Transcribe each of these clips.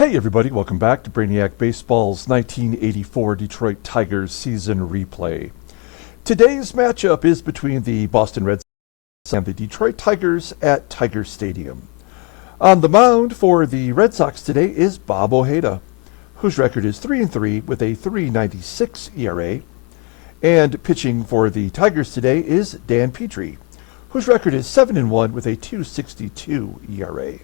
Hey everybody, welcome back to Brainiac Baseball's 1984 Detroit Tigers season replay. Today's matchup is between the Boston Red Sox and the Detroit Tigers at Tiger Stadium. On the mound for the Red Sox today is Bob Ojeda, whose record is 3-3 with a 3.96 ERA. And pitching for the Tigers today is Dan Petry, whose record is 7-1 with a 2.62 ERA.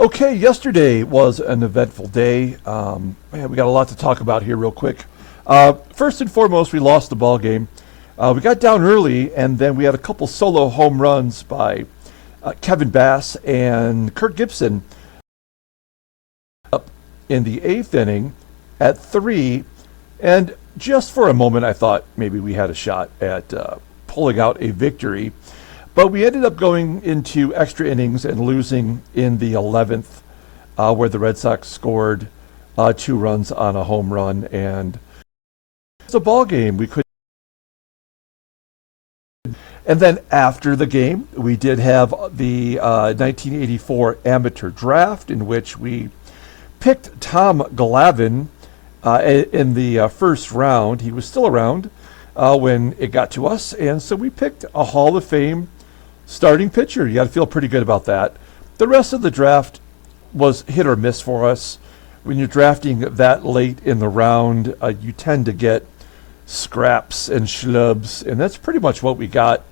Okay, yesterday was an eventful day. Man, we got a lot to talk about here real quick. First and foremost, we lost the ball game. We got down early, and then we had a couple solo home runs by Kevin Bass and Kirk GIBSON up in the 8th inning at 3. And just for a moment, I thought maybe we had a shot at pulling out a victory. But we ended up going into extra innings and losing in the 11th, where the Red Sox scored 2 runs on a home run, and it's a ball game. We couldn't. And then after the game, we did have the 1984 amateur draft, in which we picked Tom Glavine in the first round. He was still around when it got to us, and so we picked a Hall of Fame starting pitcher. You got to feel pretty good about that. The rest of the draft was hit or miss for us. When you're drafting that late in the round, you tend to get scraps and schlubs, and that's pretty much what we got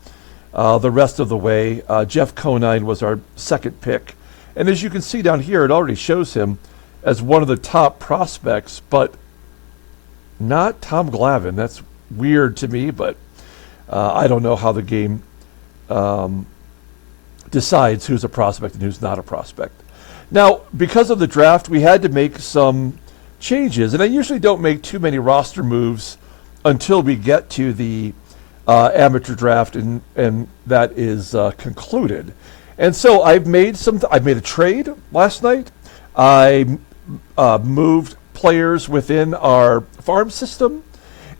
the rest of the way. Jeff Conine was our second pick, and as you can see down here, it already shows him as one of the top prospects, but not Tom Glavine. That's weird to me, but I don't know how the game decides who's a prospect and who's not a prospect. Now, because of the draft, we had to make some changes, and I usually don't make too many roster moves until we get to the amateur draft and that is concluded. And so I made a trade last night. I moved players within our farm system,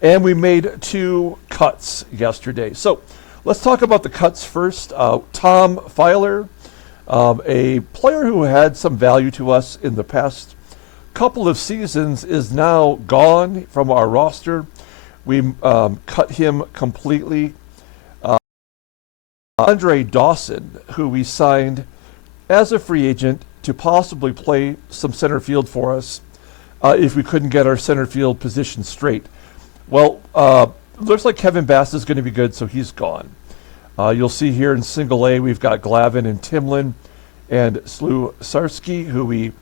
and we made 2 cuts yesterday. So let's talk about the cuts first. Tom Filer, a player who had some value to us in the past couple of seasons, is now gone from our roster. We cut him completely. Andre Dawson, who we signed as a free agent to possibly play some center field for us if we couldn't get our center field position straight. Well, looks like Kevin Bass is going to be good, so he's gone. You'll see here in single A, we've got Glavine and Timlin and Slusarsky, who we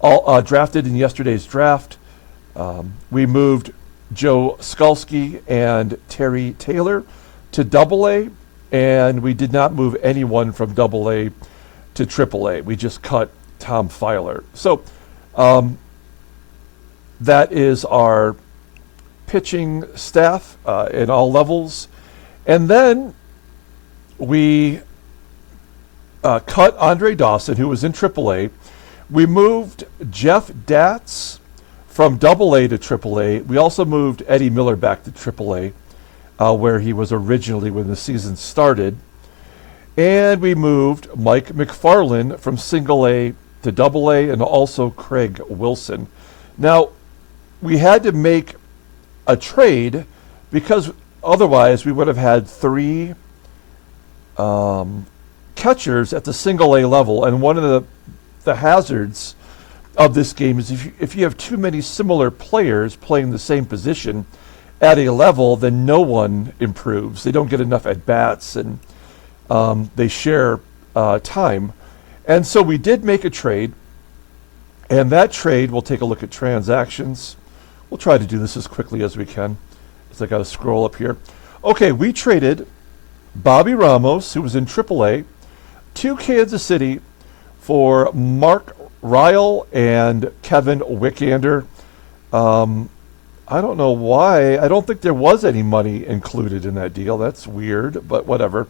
all drafted in yesterday's draft. We moved Joe Skulski and Terry Taylor to double A, and we did not move anyone from double A to triple A. We just cut Tom Filer. So that is our pitching staff in all levels. And then we cut Andre Dawson, who was in AAA. We moved Jeff Datz from AA to AAA. We also moved Eddie Miller back to AAA, where he was originally when the season started. And we moved Mike McFarland from single A to AA, and also Craig Wilson. Now, we had to make a trade because otherwise we would have had 3 catchers at the single A level, and one of the hazards of this game is if you have too many similar players playing the same position at a level, then no one improves. They don't get enough at bats, and they share time. And so we did make a trade, and that trade, we'll take a look at transactions. We'll try to do this as quickly as we can, because I got to scroll up here. Okay, we traded Bobby Ramos, who was in AAA, to Kansas City for Mark Ryle and Kevin Wickander. I don't know why. I don't think there was any money included in that deal. That's weird, but whatever.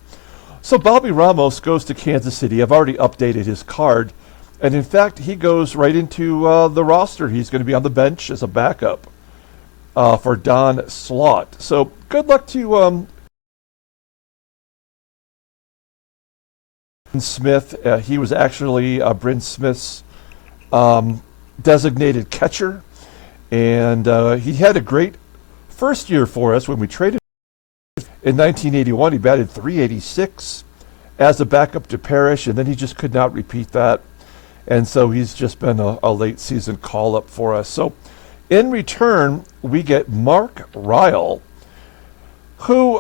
So Bobby Ramos goes to Kansas City. I've already updated his card. And in fact, he goes right into the roster. He's going to be on the bench as a backup for Don Slaught. So good luck to Smith. He was actually Bryn Smith's designated catcher, and he had a great first year for us when we traded. In 1981, he batted .386 as a backup to Parrish, and then he just could not repeat that. And so he's just been a late season call-up for us. So in return, we get Mark Ryle, who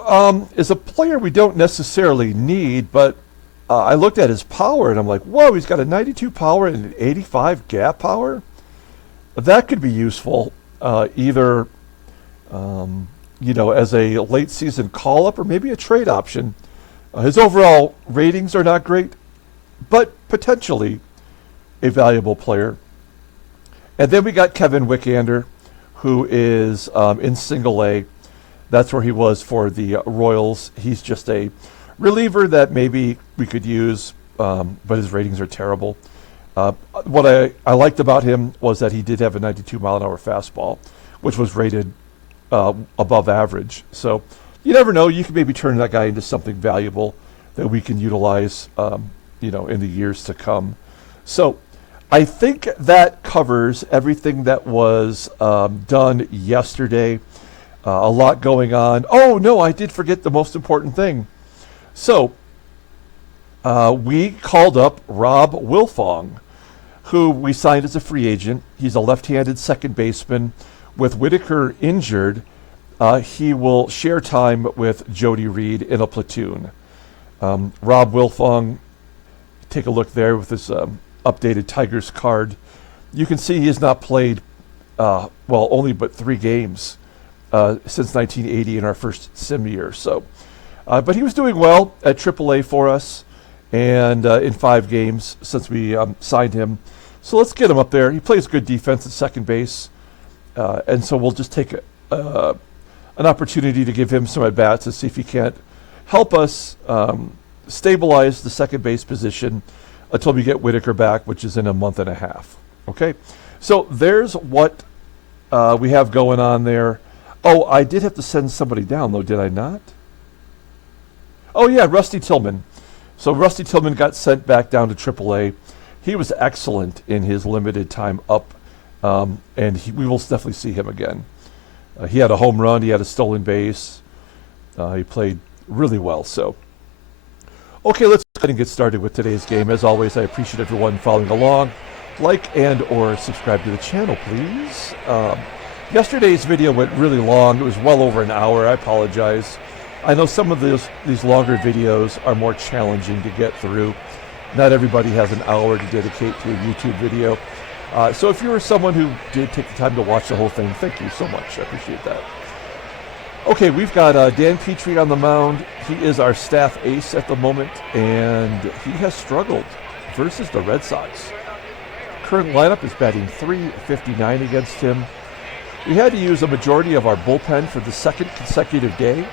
is a player we don't necessarily need, but I looked at his power, and I'm like, whoa, he's got a 92 power and an 85 gap power. That could be useful either as a late season call-up or maybe a trade option. His overall ratings are not great, but potentially a valuable player. And then we got Kevin Wickander, who is in single A. That's where he was for the Royals. He's just a reliever that maybe we could use, but his ratings are terrible. What I liked about him was that he did have a 92-mile-an-hour fastball, which was rated above average. So you never know. You could maybe turn that guy into something valuable that we can utilize, in the years to come. So I think that covers everything that was done yesterday. A lot going on. Oh, no, I did forget the most important thing. So we called up Rob Wilfong, who we signed as a free agent. He's a left-handed second baseman. With Whitaker injured, he will share time with Jody Reed in a platoon. Rob Wilfong, take a look there with this updated Tigers card. You can see he has not played, only but 3 games since 1980 in our first sim year. So, but he was doing well at AAA for us, and in 5 games since we signed him. So let's get him up there. He plays good defense at second base. And so we'll just take an opportunity to give him some at-bats to see if he can't help us stabilize the second base position until we get Whitaker back, which is in a month and a half. Okay? So there's what we have going on there. Oh, I did have to send somebody down, though, did I not? Oh, yeah, Rusty Tillman. So Rusty Tillman got sent back down to AAA. He was excellent in his limited time up. And we will definitely see him again. He had a home run. He had a stolen base. He played really well. So, okay, let's go ahead and get started with today's game. As always, I appreciate everyone following along. Like and or subscribe to the channel, please. Yesterday's video went really long. It was well over an hour. I apologize. I know some of these longer videos are more challenging to get through. Not everybody has an hour to dedicate to a YouTube video. So if you were someone who did take the time to watch the whole thing, thank you so much. I appreciate that. Okay, we've got Dan Petry on the mound. He is our staff ace at the moment, and he has struggled versus the Red Sox. Current lineup is batting .359 against him. We had to use a majority of our bullpen for the second consecutive day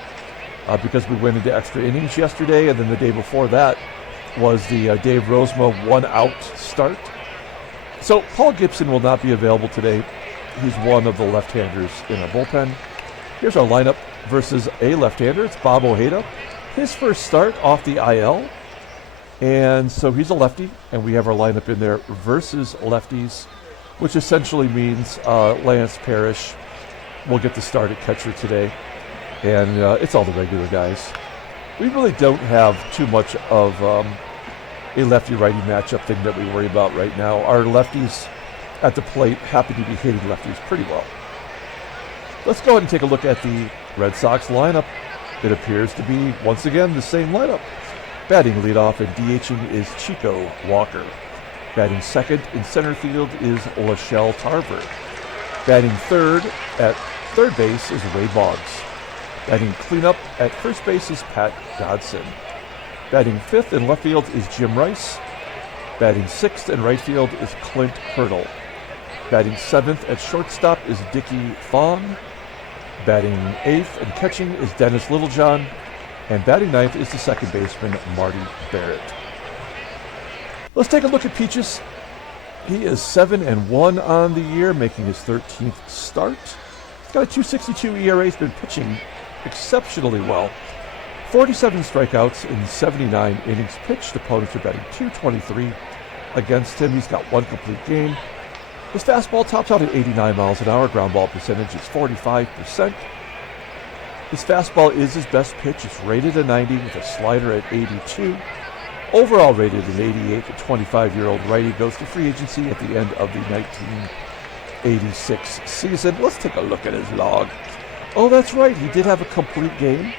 because we went into extra innings yesterday, and then the day before that was the Dave Rosema one-out start. So Paul Gibson will not be available today. He's one of the left-handers in our bullpen. Here's our lineup versus a left-hander. It's Bob Ojeda. His first start off the IL. And so he's a lefty, and we have our lineup in there versus lefties, which essentially means Lance Parrish will get the start at catcher today. And it's all the regular guys. We really don't have too much of a lefty-righty matchup thing that we worry about right now. Our lefties at the plate happen to be hitting lefties pretty well. Let's go ahead and take a look at the Red Sox lineup. It appears to be, once again, the same lineup. Batting leadoff and DHing is Chico Walker. Batting second in center field is Schelle Tarver. Batting third at third base is Ray Boggs. Batting cleanup at first base is Pat Dodson. Batting fifth in left field is Jim Rice. Batting sixth in right field is Clint Hurdle. Batting seventh at shortstop is Dickie THON. Batting eighth and catching is Dennis Littlejohn. And batting ninth is the second baseman, Marty Barrett. Let's take a look at Peaches. He is 7-1 on the year, making his 13th start. He's got a .262 ERA. He's been pitching exceptionally well. 47 strikeouts in 79 innings pitched. Opponents are batting .223 against him. He's got one complete game. His fastball tops out at 89 miles an hour. Ground ball percentage is 45%. His fastball is his best pitch. It's rated a 90 with a slider at 82. Overall rated an 88. The 25-year-old righty goes to free agency at the end of the 1986 season. Let's take a look at his log. Oh, that's right. He did have a complete game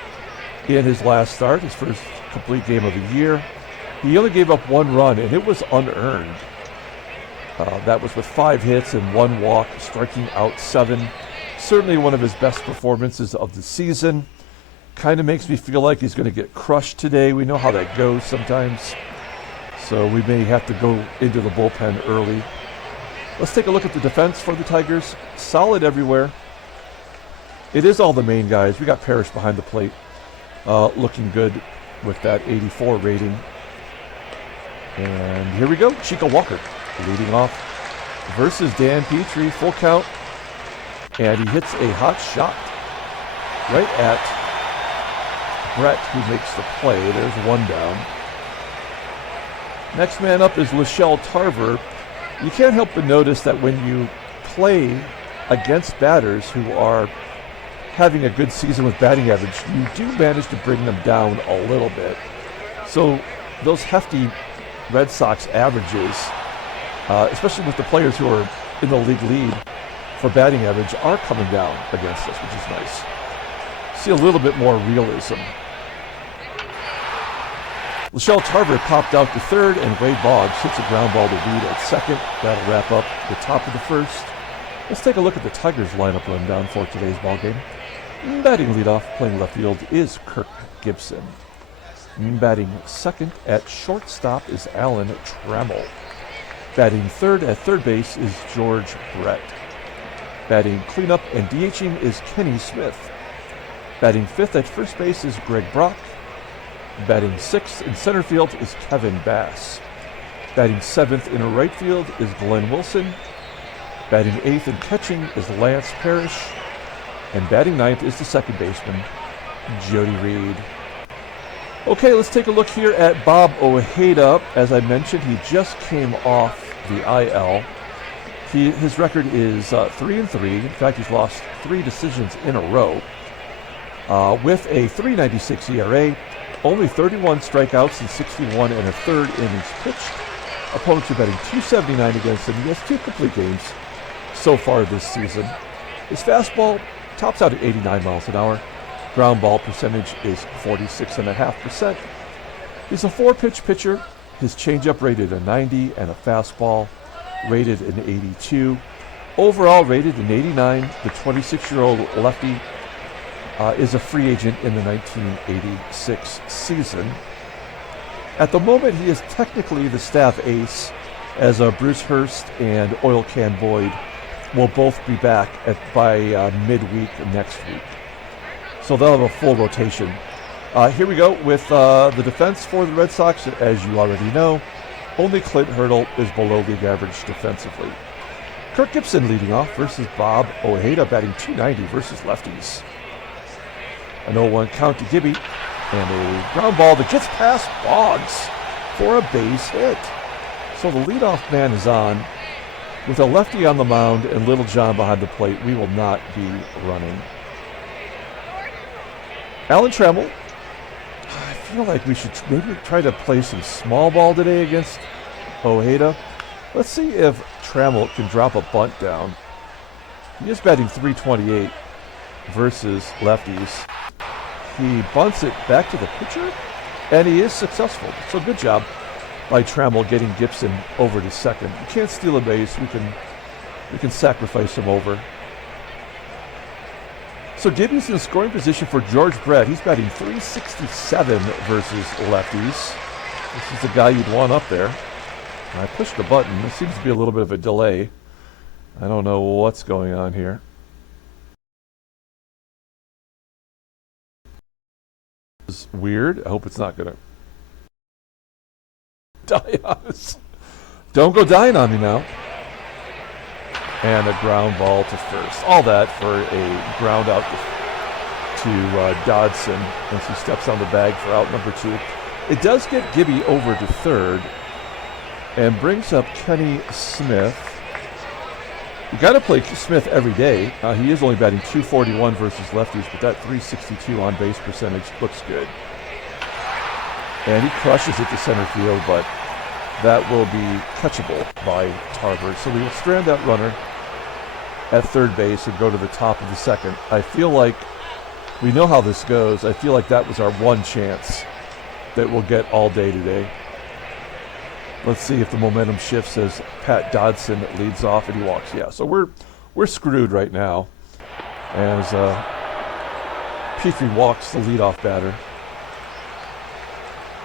in his last start, his first complete game of the year. He only gave up one run, and it was unearned. That was with 5 hits and 1 walk, striking out 7. Certainly one of his best performances of the season. Kind of makes me feel like he's going to get crushed today. We know how that goes sometimes. So we may have to go into the bullpen early. Let's take a look at the defense for the Tigers. Solid everywhere. It is all the main guys. We got Parrish behind the plate, looking good with that 84 rating. And here we go. Chico Walker leading off versus Dan Petry. Full count. And he hits a hot shot right at Brett, who makes the play. There's one down. Next man up is Schelle Tarver. You can't help but notice that when you play against batters who are having a good season with batting average, you do manage to bring them down a little bit. So those hefty Red Sox averages, especially with the players who are in the league lead for batting average, are coming down against us, which is nice. See a little bit more realism. Schelle Tarver popped out to third, and Wade Boggs hits a ground ball to Reed at second. That'll wrap up the top of the first. Let's take a look at the Tigers lineup rundown for today's ballgame. Batting leadoff, playing left field, is Kirk GIBSON. Batting second at shortstop is Alan Trammell. Batting third at third base is George Brett. Batting cleanup and DHing is Kenny Smith. Batting fifth at first base is Greg Brock. Batting sixth in center field is Kevin Bass. Batting seventh in right field is Glenn Wilson. Batting eighth and catching is Lance Parrish. And batting ninth is the second baseman, Jody Reed. Okay, let's take a look here at Bob Ojeda. As I mentioned, he just came off the IL. His record is 3-3. In fact, he's lost 3 decisions in a row. With a 3.96 ERA, only 31 strikeouts and 61 and a third innings pitched. Opponents are betting .279 against him. He has 2 complete games so far this season. His fastball tops out at 89 miles an hour. Ground ball percentage is 46.5%. He's a 4-pitch pitcher. His changeup rated a 90 and a fastball rated an 82. Overall rated an 89. The 26-year-old lefty is a free agent in the 1986 season. At the moment, he is technically the staff ace, as Bruce Hurst and Oil Can Boyd will both be back by midweek next week. So they'll have a full rotation. Here we go with the defense for the Red Sox. As you already know, only Clint Hurdle is below league average defensively. Kirk GIBSON leading off versus Bob Ojeda, batting .290 versus lefties. An 0-1 count to Gibby, and a ground ball that gets past Boggs for a base hit. So the leadoff man is on. With a lefty on the mound and Littlejohn behind the plate, we will not be running. Alan Trammell, I feel like we should maybe try to play some small ball today against Ojeda. Let's see if Trammell can drop a bunt down. He is batting .328 versus lefties. He bunts it back to the pitcher, and he is successful. So good job by Trammell getting GIBSON over to second. You can't steal a base. We can sacrifice him over. So Gibby's in scoring position for George Brett. He's batting .367 versus lefties. This is the guy you'd want up there. I pushed the button. There seems to be a little bit of a delay. I don't know what's going on here. This is weird. I hope it's not going to die on us. Don't go dying on me now. And a ground ball to first. All that for a ground out Dodson once he steps on the bag for out number 2. It does get Gibby over to third and brings up Kenny Smith. You got to play Smith every day. He is only batting .241 versus lefties, but that .362 on base percentage looks good. And he crushes it to center field, but that will be catchable by Tarver. So we will strand that runner at third base and go to the top of the second. I feel like we know how this goes. I feel like that was our one chance that we'll get all day today. Let's see if the momentum shifts as Pat Dodson leads off and he walks. Yeah, so we're screwed right now as Petry walks the leadoff batter.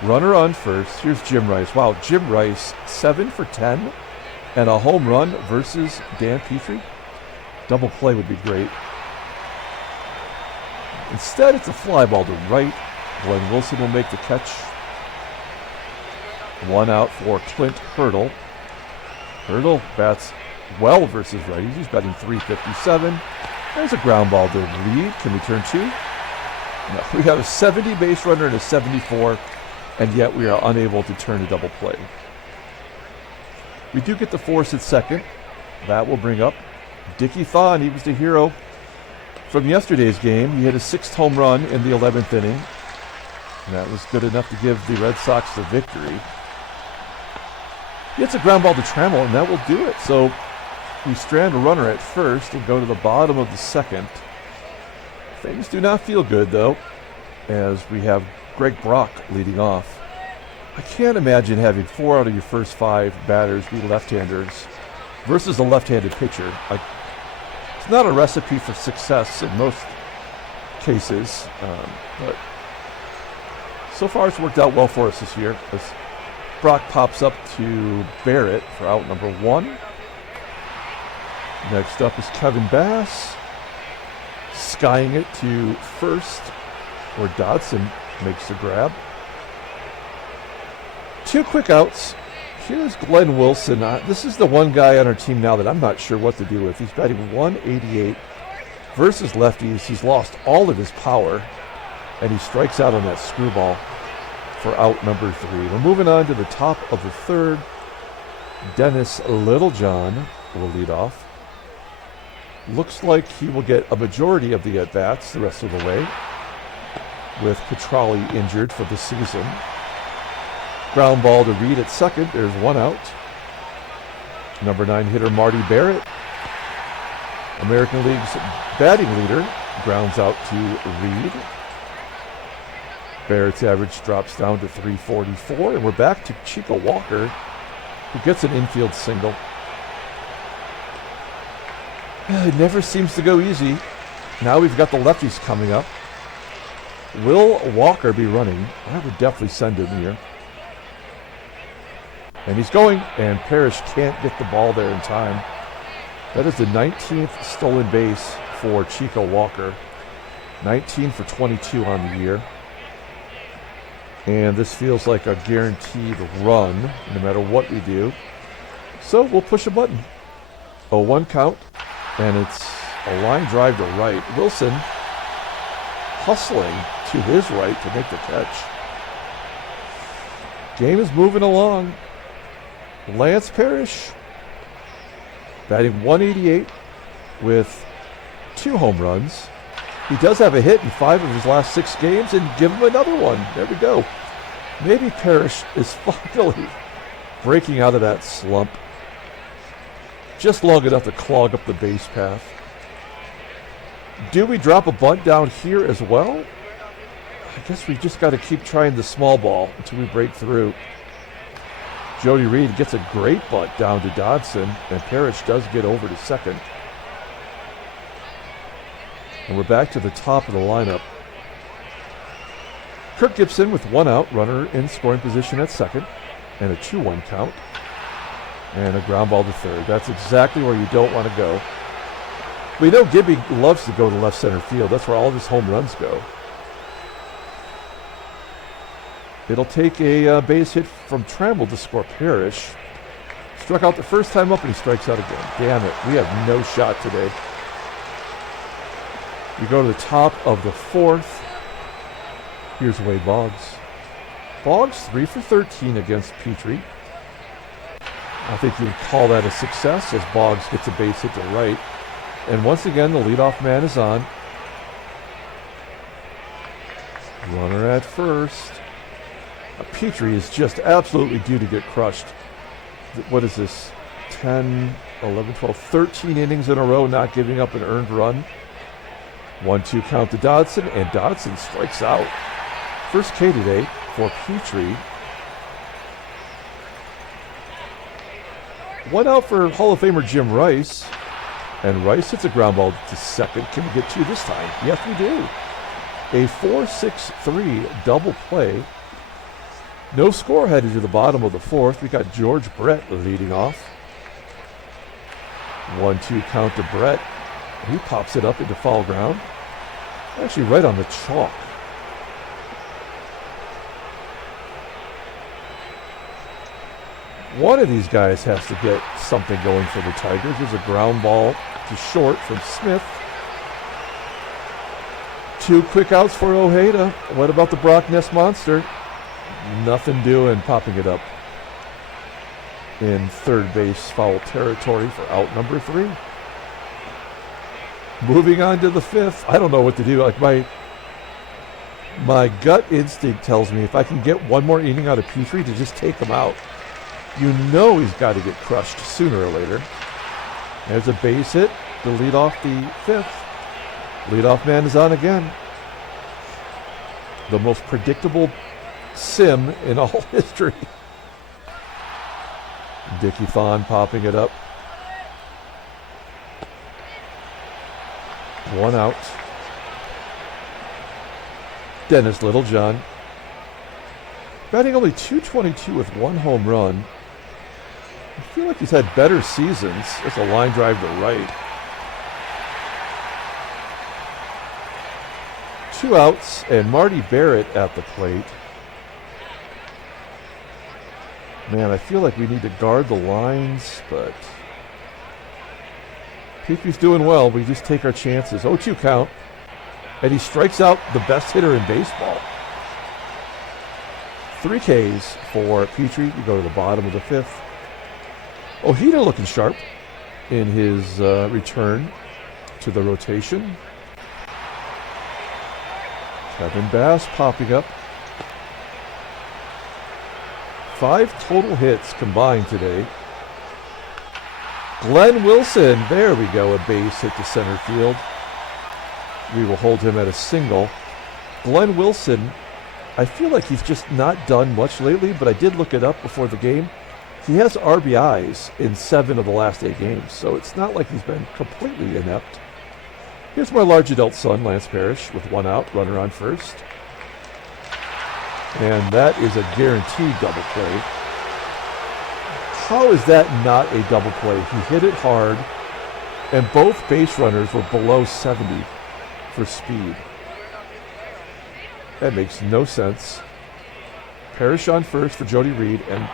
Runner on first. Here's Jim Rice. Wow, Jim Rice 7 for 10 and a home run versus Dan Petry. Double play would be great. Instead, it's a fly ball to right. Glenn Wilson will make the catch. 1 out for Clint Hurdle. Hurdle bats well versus righties. He's batting .357. There's a ground ball to lead. Can we turn 2? No. We have a 70 base runner and a 74, and yet we are unable to turn a double play. We do get the force at second. That will bring up Dickie THON. He was the hero from yesterday's game. He hit a 6th home run in the 11th inning. And that was good enough to give the Red Sox the victory. He hits a ground ball to Trammell, and that will do it. So we strand a runner at first and go to the bottom of the second. Things do not feel good, though, as we have Greg Brock leading off. I can't imagine having 4 out of your first 5 batters be left-handers versus a left-handed pitcher. It's not a recipe for success in most cases, but so far it's worked out well for us this year as Brock pops up to Barrett for out number 1. Next up is Kevin Bass, skying it to first, where Dodson makes the grab. 2 quick outs. Here's Glenn Wilson. This is the one guy on our team now that I'm not sure what to do with. He's batting .188 versus lefties. He's lost all of his power, and he strikes out on that screwball for out number 3. We're moving on to the top of the third. Dennis Littlejohn will lead off. Looks like he will get a majority of the at-bats the rest of the way, with Petrali injured for the season. Ground ball to Reed at second. There's 1 out. Number 9 hitter Marty Barrett, American League's batting leader, grounds out to Reed. Barrett's average drops down to .344, and we're back to Chico Walker, who gets an infield single. It never seems to go easy. Now we've got the lefties coming up. Will Walker be running? I would definitely send him here. And he's going, and Parrish can't get the ball there in time. That is the 19th stolen base for Chico Walker. 19 for 22 on the year. And this feels like a guaranteed run, no matter what we do. So we'll push a button. 0-1 count, and it's a line drive to right. Wilson hustling to his right to make the catch. Game is moving along. Lance Parrish batting .188 with 2 home runs. He does have a hit in 5 of his last 6 games, and give him another one. There we go. Maybe Parrish is finally breaking out of that slump. Just long enough to clog up the base path. Do we drop a bunt down here as well? I guess we just got to keep trying the small ball until we break through. Jody Reed gets a great bunt down to Dodson, and Parrish does get over to second. And we're back to the top of the lineup. Kirk Gibson with 1 out, runner in scoring position at second, and a 2-1 count, and a ground ball to third. That's exactly where you don't want to go. We know Gibby loves to go to left center field. That's where all of his home runs go. It'll take a base hit from Trammell to score Parrish. Struck out the first time up, and he strikes out again. Damn it, we have no shot today. We go to the top of the fourth. Here's Wade Boggs. Boggs 3 for 13 against Petry. I think you would call that a success as Boggs gets a base hit to right. And once again, the leadoff man is on. Runner at first. Petry is just absolutely due to get crushed. What is this? 10, 11, 12, 13 innings in a row not giving up an earned run. 1-2 count to Dodson, and Dodson strikes out. First K today for Petry. One out for Hall of Famer Jim Rice. And Rice hits a ground ball to second. Can we get two this time? Yes, we do. A 4-6-3 double play. No score headed to the bottom of the fourth. We got George Brett leading off. 1-2 count to Brett. He pops it up into foul ground. Actually right on the chalk. One of these guys has to get something going for the Tigers. There's a ground ball to short from Smith. 2 quick outs for Ojeda. What about the Brock Ness Monster? Nothing doing, popping it up in third base foul territory for out number 3. Moving on to the fifth. I don't know what to do. Like my gut instinct tells me if I can get one more inning out of Petry to just take him out. You know he's got to get crushed sooner or later. There's a base hit to lead off the fifth. Leadoff man is on again. The most predictable sim in all history. Dickie THON popping it up. 1 out. Dennis Littlejohn. Batting only .222 with 1 home run. I feel like he's had better seasons. It's a line drive to right. 2 outs and Marty Barrett at the plate. Man, I feel like we need to guard the lines, but Petry's doing well. We just take our chances. 0-2 count. And he strikes out the best hitter in baseball. 3 Ks for Petry. We go to the bottom of the fifth. Ojeda looking sharp in his return to the rotation. Kevin Bass popping up. 5 total hits combined today. Glenn Wilson, there we go, a base hit to center field. We will hold him at a single. Glenn Wilson, I feel like he's just not done much lately, but I did look it up before the game. He has RBIs in 7 of the last 8 games, so it's not like he's been completely inept. Here's my large adult son, Lance Parrish, with 1 out, runner on first. And that is a guaranteed double play. How is that not a double play? He hit it hard, and both base runners were below 70 for speed. That makes no sense. Parrish on first for Jody Reed, and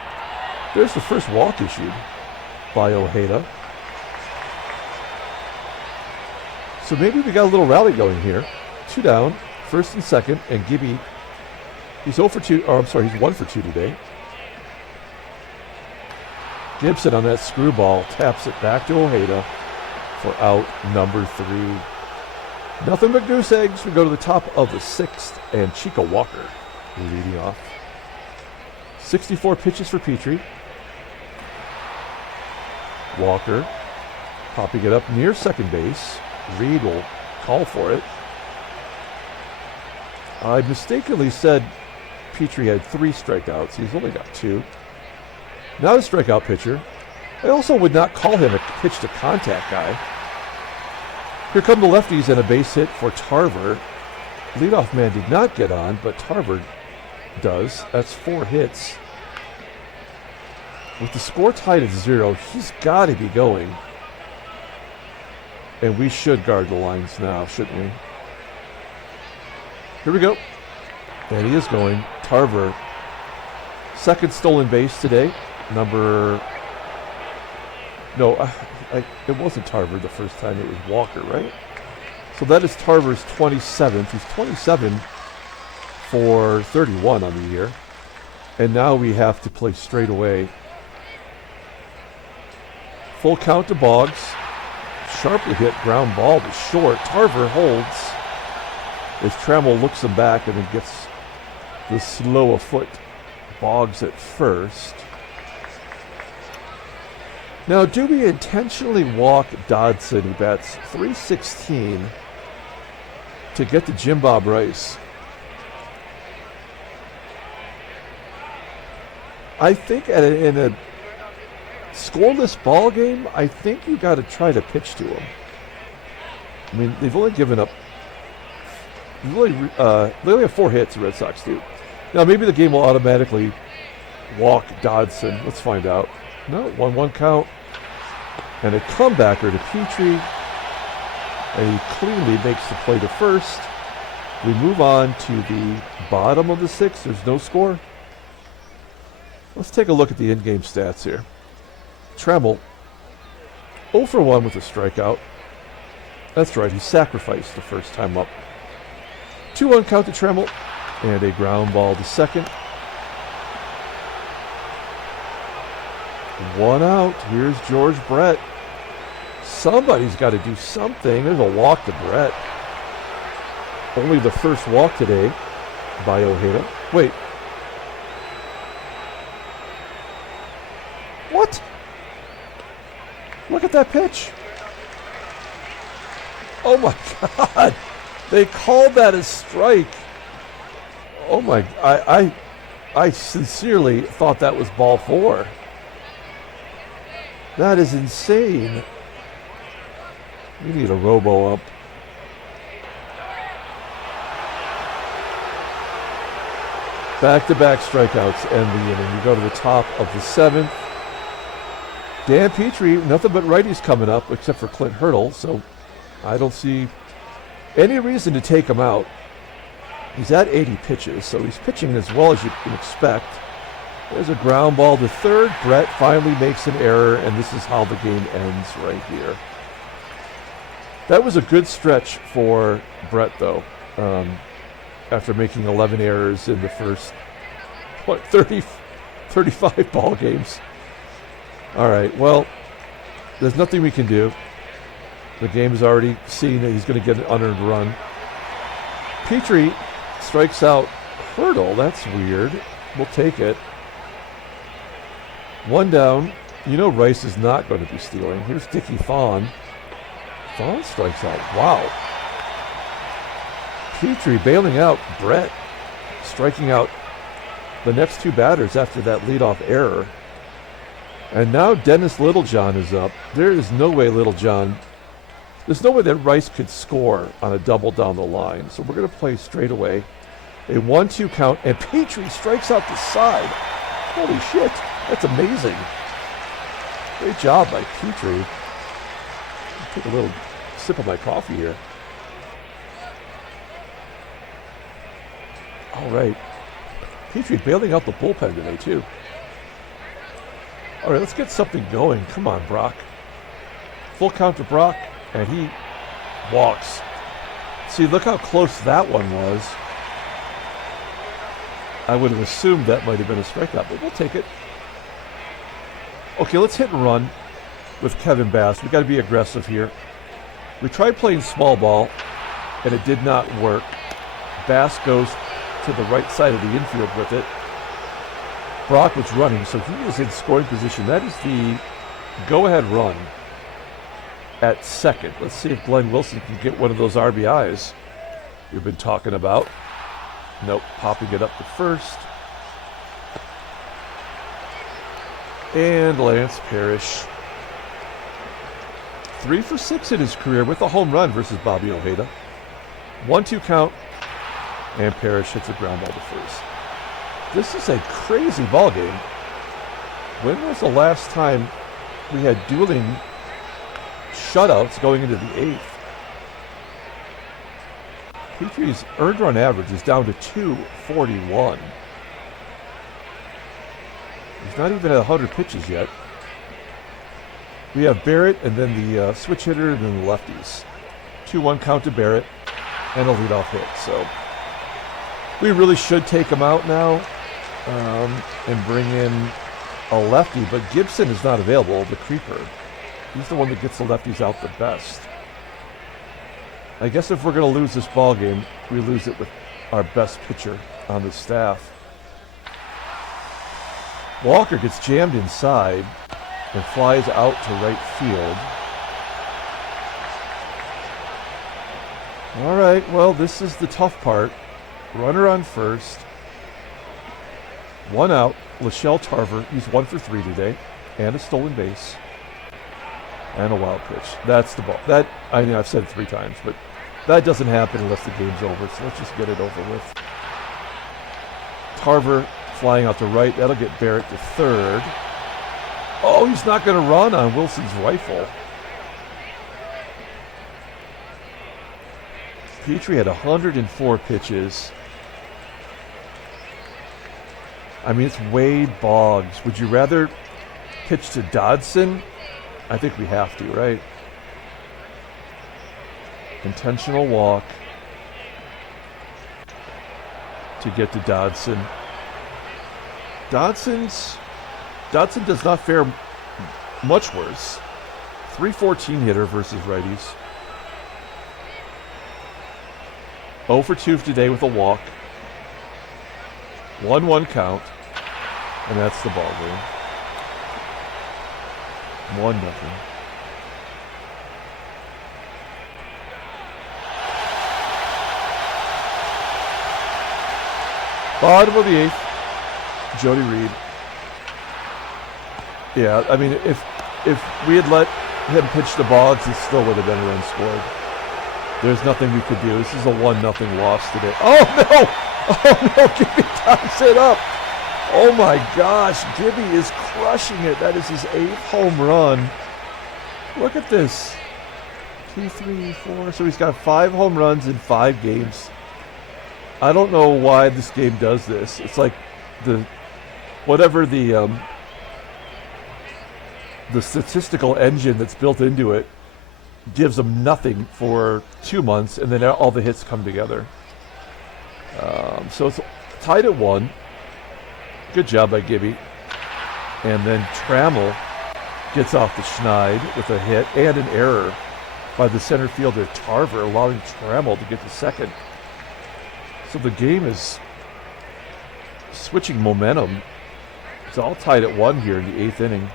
there's the first walk issued by Ojeda. So maybe we got a little rally going here. 2 down, first and second, and Gibby, he's 0 for 2, or I'm sorry, he's 1 for 2 today. GIBSON on that screwball taps it back to Ojeda for out number 3. Nothing but goose eggs. We go to the top of the 6th, and Chico Walker leading off. 64 pitches for Petry. Walker popping it up near second base. Reed will call for it. I mistakenly said Petry had 3 strikeouts. He's only got 2. Not a strikeout pitcher. I also would not call him a pitch to contact guy. Here come the lefties and a base hit for Tarver. Leadoff man did not get on, but Tarver does. That's 4 hits. With the score tied at 0, he's got to be going. And we should guard the lines now, shouldn't we? Here we go. And he is going. Tarver, second stolen base today. It wasn't Tarver the first time. It was Walker, right? So that is Tarver's 27th. He's 27 for 31 on the year. And now we have to play straight away. Full count to Boggs. Sharply hit ground ball to short. Tarver holds as Trammell looks him back and then gets the slow of foot Boggs at first. Now, do we intentionally walk Dodson, who bats .316, to get to Jim Bob Rice? I think in a scoreless ball game, I think you got to try to pitch to him. I mean, they've only given up. They only have 4 hits. The Red Sox do. Now, maybe the game will automatically walk Dodson. Let's find out. No, 1-1 count. And a comebacker to Petry. And he cleanly makes the play to first. We move on to the bottom of the 6th. There's no score. Let's take a look at the in-game stats here. Trammell, 0 for 1 with a strikeout. That's right, he sacrificed the first time up. 2-1 count to Trammell, and a ground ball to second. 1 out. Here's George Brett. Somebody's got to do something. There's a walk to Brett. Only the first walk today by Ojeda. Wait. What? Look at that pitch. Oh my God. They called that a strike. Oh my, I sincerely thought that was ball 4. That is insane. We need a robo up. Back-to-back strikeouts end the inning. We go to the top of the 7th. Dan Petry, nothing but righties coming up except for Clint Hurdle, so I don't see any reason to take him out. He's at 80 pitches, so he's pitching as well as you can expect. There's a ground ball to third. Brett finally makes an error, and this is how the game ends right here. That was a good stretch for Brett, though, after making 11 errors in the first, 35 ball games. All right, well, there's nothing we can do. The game has already seen that he's going to get an unearned run. Petry strikes out Hurdle. That's weird. We'll take it. 1 down. You know Rice is not going to be stealing. Here's Dickie THON. THON strikes out. Wow. Petry bailing out Brett, striking out the next 2 batters after that leadoff error. And now Dennis Littlejohn is up. There is no way there's no way that Rice could score on a double down the line. So we're going to play straight away. A 1-2 count, and Petry strikes out the side. Holy shit, that's amazing. Great job by Petry. I'll take a little sip of my coffee here. All right. Petry bailing out the bullpen today, too. All right, let's get something going. Come on, Brock. Full count to Brock, and he walks. See, look how close that one was. I would have assumed that might have been a strikeout, but we'll take it. Okay, let's hit and run with Kevin Bass. We've got to be aggressive here. We tried playing small ball, and it did not work. Bass goes to the right side of the infield with it. Brock was running, so he is in scoring position. That is the go-ahead run at second. Let's see if Glenn Wilson can get one of those RBIs we've been talking about. Nope, popping it up to first. And Lance Parrish. 3 for 6 in his career with a home run versus Bobby Ojeda. 1-2 count, and Parrish hits a ground ball to first. This is a crazy ball game. When was the last time we had dueling shutouts going into the 8th? Petry's earned run average is down to 241. He's not even at 100 pitches yet. We have Barrett and then the switch hitter and then the lefties. 2-1 count to Barrett, and a leadoff hit. So we really should take him out now and bring in a lefty, but GIBSON is not available, the creeper. He's the one that gets the lefties out the best. I guess if we're going to lose this ball game, we lose it with our best pitcher on the staff. Walker gets jammed inside and flies out to right field. All right, well, this is the tough part. Runner on first. 1 out. Schelle Tarver, he's 1 for 3 today, and a stolen base. And a wild pitch. That's the ball. That, I know I've said it 3 times, but that doesn't happen unless the game's over, so let's just get it over with. Tarver flying out to right. That'll get Barrett to third. Oh, he's not going to run on Wilson's rifle. Petry had 104 pitches. I mean, it's Wade, Boggs. Would you rather pitch to DODSON? I think we have to, right? Intentional walk to get to DODSON. Dodson does not fare much worse. 314 hitter versus righties. 0 for 2 today with a walk. 1-1 count. And that's the ball game. 1-0. Bottom of the 8th. Jody Reed. Yeah, I mean, if we had let him pitch the Boggs, it still would have been a run scored. There's nothing we could do. This is a 1-0 loss today. Oh, no! Oh, no! Gibby ties it up. Oh, my gosh. Gibby is crushing it. That is his 8th home run. Look at this. 2, 3, 4. So he's got 5 home runs in 5 games. I don't know why this game does this. It's like whatever the statistical engine that's built into it gives them nothing for 2 months, and then all the hits come together. So it's tied at 1. Good job by Gibby. And then Trammell gets off the schneid with a hit and an error by the center fielder Tarver, allowing Trammell to get to second. So the game is switching momentum. It's all tied at 1 here in the 8th inning.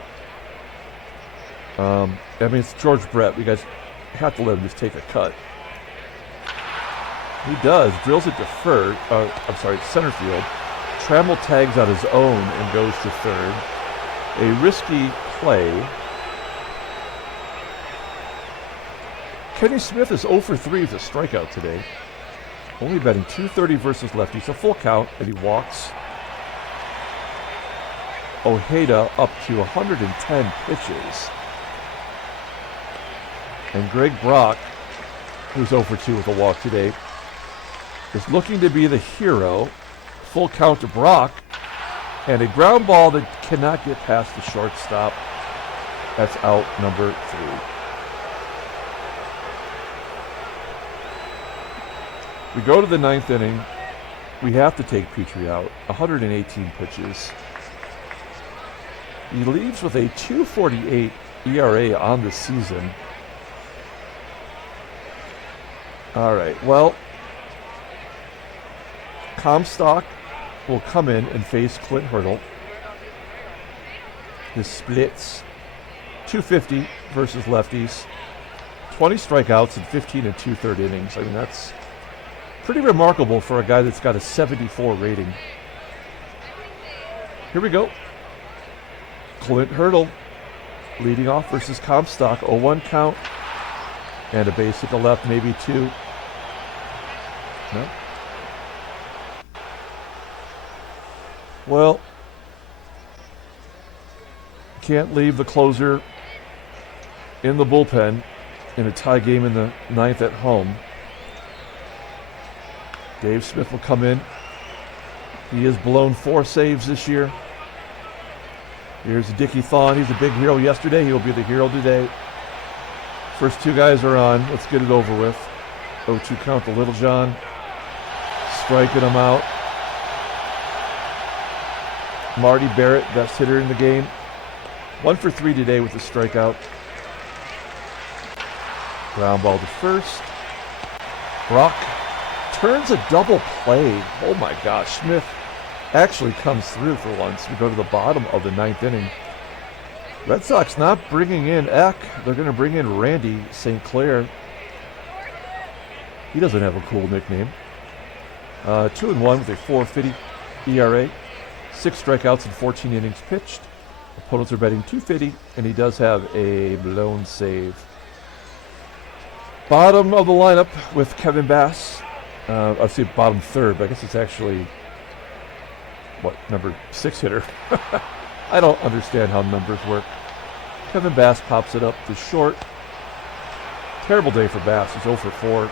I mean, it's George Brett. You guys have to let him just take a cut. He does. Drills it to center field. Trammell tags on his own and goes to third. A risky play. Kenny Smith is 0 for 3 with a strikeout today. Only batting .230 versus lefties. A full count, and he walks. Ojeda up to 110 pitches. And Greg Brock, who's 0 for 2 with a walk today, is looking to be the hero. Full count to Brock. And a ground ball that cannot get past the shortstop. That's out number 3. We go to the 9th inning. We have to take Petry out. 118 pitches. He leaves with a 2.48 ERA on the season. All right, well, Comstock will come in and face Clint Hurdle. His splits, 250 versus lefties, 20 strikeouts in 15 and 2/3 innings. I mean, that's pretty remarkable for a guy that's got a 74 rating. Here we go. Clint Hurdle leading off versus Comstock. 0-1 count. And a base hit to left, maybe 2. No. Well, can't leave the closer in the bullpen in a tie game in the 9th at home. Dave Smith will come in. He has blown 4 saves this year. Here's Dickie THON. He's a big hero yesterday. He will be the hero today. First 2 guys are on. Let's get it over with. 0-2 count to Littlejohn. Striking him out. Marty Barrett, best hitter in the game. 1 for 3 today with a strikeout. Ground ball to first. Brock turns a double play. Oh my gosh, Smith actually comes through for once. We go to the bottom of the 9th inning. Red Sox not bringing in Eck. They're going to bring in Randy St. Clair. He doesn't have a cool nickname. 2-1 with a 4.50 ERA. 6 strikeouts in 14 innings pitched. Opponents are betting 250, and he does have a blown save. Bottom of the lineup with Kevin Bass. I'd say bottom third, but I guess it's actually, number 6 hitter. I don't understand how numbers work. Kevin Bass pops it up to short. Terrible day for Bass. He's 0 for 4.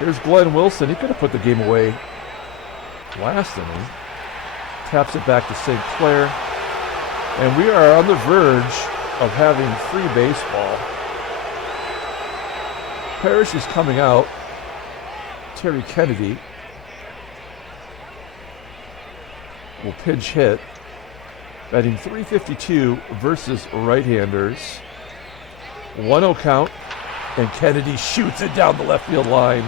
Here's Glenn Wilson. He could have put the game away last inning. Taps it back to St. Clair. And we are on the verge of having free baseball. Parrish is coming out. Terry Kennedy will pinch hit. Batting .352 versus right-handers. 1-0 count. And Kennedy shoots it down the left field line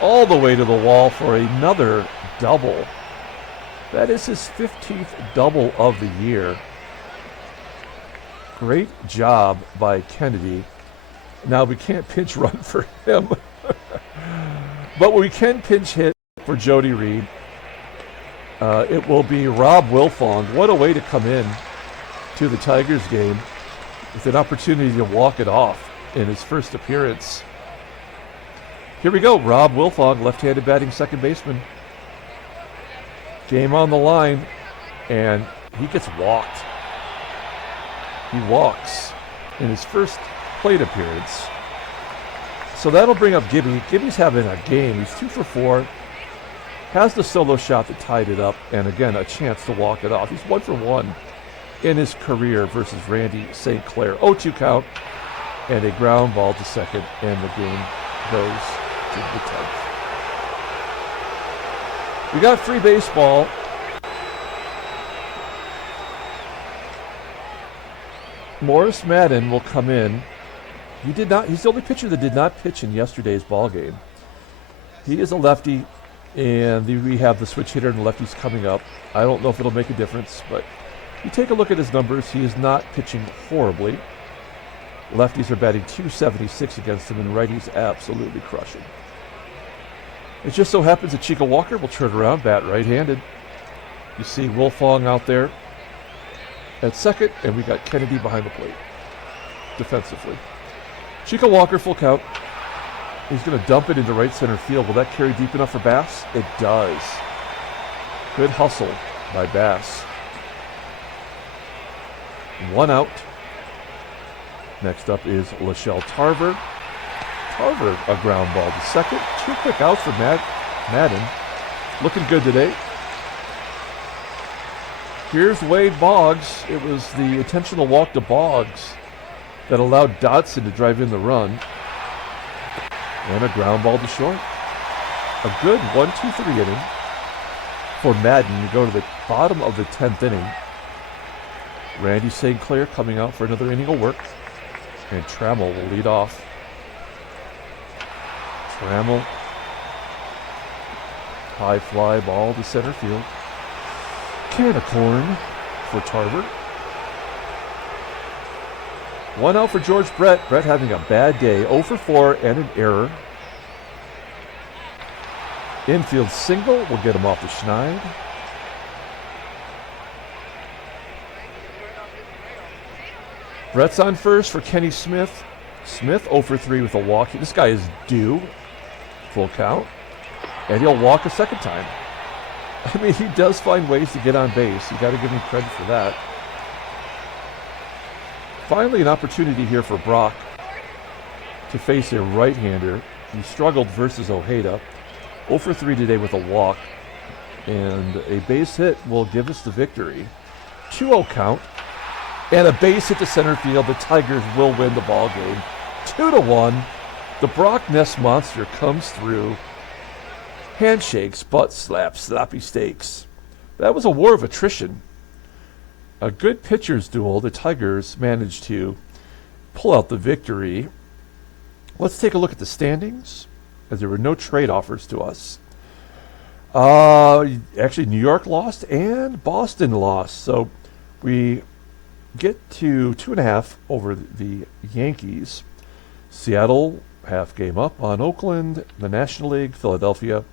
all the way to the wall for another double. That is his 15th double of the year. Great job by Kennedy. Now we can't pinch run for him. But we can pinch hit for Jody Reed. It will be Rob Wilfong. What a way to come in to the Tigers game with an opportunity to walk it off in his first appearance. Here we go. Rob Wilfong, left-handed batting second baseman. Game on the line, and he gets walked. He walks in his first plate appearance. So that'll bring up Gibby. Gibby's having a game. He's 2 for 4. Has the solo shot that tied it up, and again, a chance to walk it off. He's 1 for 1 in his career versus Randy St. Clair. 0-2 count, and a ground ball to second, and the game goes to the 10th. We got free baseball. Morris Madden will come in. He's the only pitcher that did not pitch in yesterday's ball game. He is a lefty, and we have the switch hitter and lefties coming up. I don't know if it'll make a difference, but you take a look at his numbers. He is not pitching horribly. Lefties are batting .276 against him, and righties absolutely crushing. It just so happens that Chico Walker will turn around, bat right-handed. You see Wilfong out there at second, and we got Kennedy behind the plate defensively. Chico Walker, full count. He's going to dump it into right center field. Will that carry deep enough for Bass? It does. Good hustle by Bass. 1 out. Next up is Schelle Tarver. Tarver, a ground ball to second. 2 quick outs for Madden. Looking good today. Here's Wade Boggs. It was the intentional walk to Boggs that allowed DODSON to drive in the run. And a ground ball to short. A good 1-2-3 inning for Madden. We go to the bottom of the 10th inning. Randy St. Clair coming out for another inning of work. And Trammell will lead off. Trammell. High fly ball to center field. Can of corn for Tarver. 1 out for George Brett. Brett having a bad day. 0 for 4 and an error. Infield single will get him off the Schneid. Brett's on first for Kenny Smith. Smith 0 for 3 with a walk. This guy is due. Full count. And he'll walk a second time. I mean, he does find ways to get on base. You got to give him credit for that. Finally, an opportunity here for Brock to face a right-hander. He struggled versus Ojeda. 0 for 3 today with a walk. And a base hit will give us the victory. 2-0 count. And a base hit to center field. The Tigers will win the ball game. 2-1. The Brock Ness monster comes through. Handshakes, butt slaps, sloppy steaks. That was a war of attrition. A good pitcher's duel. The Tigers managed to pull out the victory. Let's take a look at the standings, as there were no trade offers to us. Actually, New York lost and Boston lost. So we get to 2.5 over the Yankees. Seattle, half game up on Oakland. The National League, Philadelphia,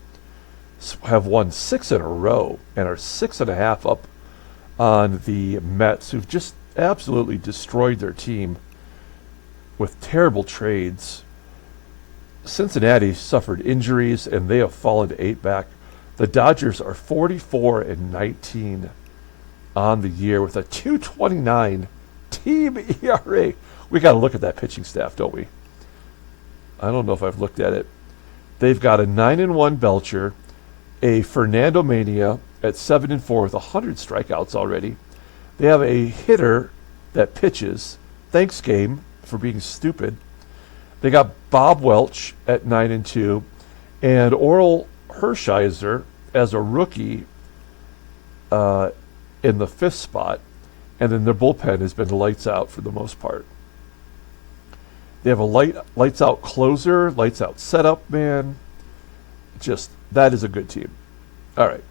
have won 6 in a row and are 6.5 up on the Mets, who've just absolutely destroyed their team with terrible trades. Cincinnati suffered injuries, and they have fallen to 8 back. The Dodgers are 44-19 on the year with a 2.29 team ERA. We got to look at that pitching staff, don't we? I don't know if I've looked at it. They've got a 9-1 Belcher, a Fernando Mania at 7-4 with 100 strikeouts already. They have a hitter that pitches. Thanks, game, for being stupid. They got Bob Welch at 9-2, and Oral Hershiser as a rookie in the 5th spot, and then their bullpen has been lights out for the most part. They have a lights out closer, lights out setup man. Just, that is a good team. All right,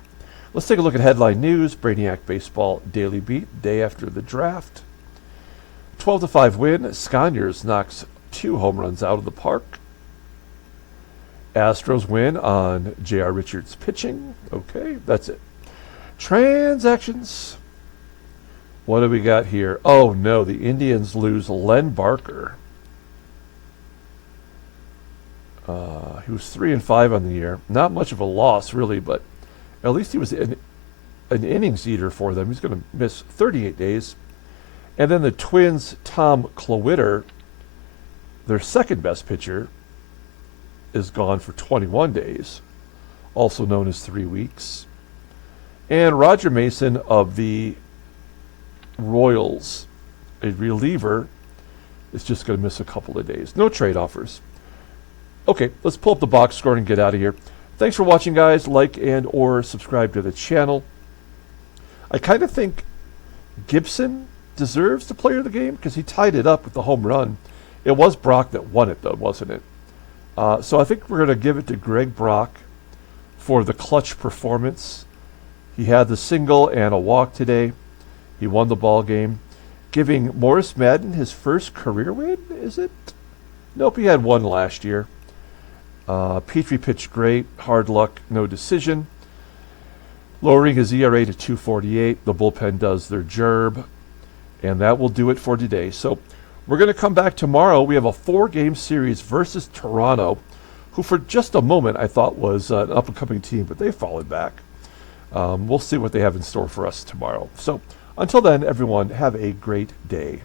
let's take a look at headline news. Brainiac Baseball Daily Beat, day after the draft. 12-5 win. Sconyers knocks 2 home runs out of the park. Astros win on J.R. Richards pitching. Okay, that's it. Transactions. What do we got here? Oh, no, the Indians lose Len Barker. He was 3-5 on the year. Not much of a loss, really, but at least he was an innings eater for them. He's going to miss 38 days. And then the Twins' Tom Klowitter, their second best pitcher, is gone for 21 days, also known as 3 weeks. And Roger Mason of the Royals, a reliever, is just going to miss a couple of days. No trade offers. Okay, let's pull up the box score and get out of here. Thanks for watching, guys. Like and or subscribe to the channel. I kind of think GIBSON deserves the player of the game because he tied it up with the home run. It was Brock that won it, though, wasn't it? So I think we're going to give it to Greg Brock for the clutch performance. He had the single and a walk today. He won the ball game, giving Morris Madden his first career win, is it? Nope, he had one last year. Petry pitched great. Hard luck, no decision. Lowering his ERA to 2.48. The bullpen does their job. And that will do it for today. So we're going to come back tomorrow. We have a 4-game series versus Toronto, who for just a moment I thought was an up-and-coming team, but they've fallen back. We'll see what they have in store for us tomorrow. So until then, everyone, have a great day.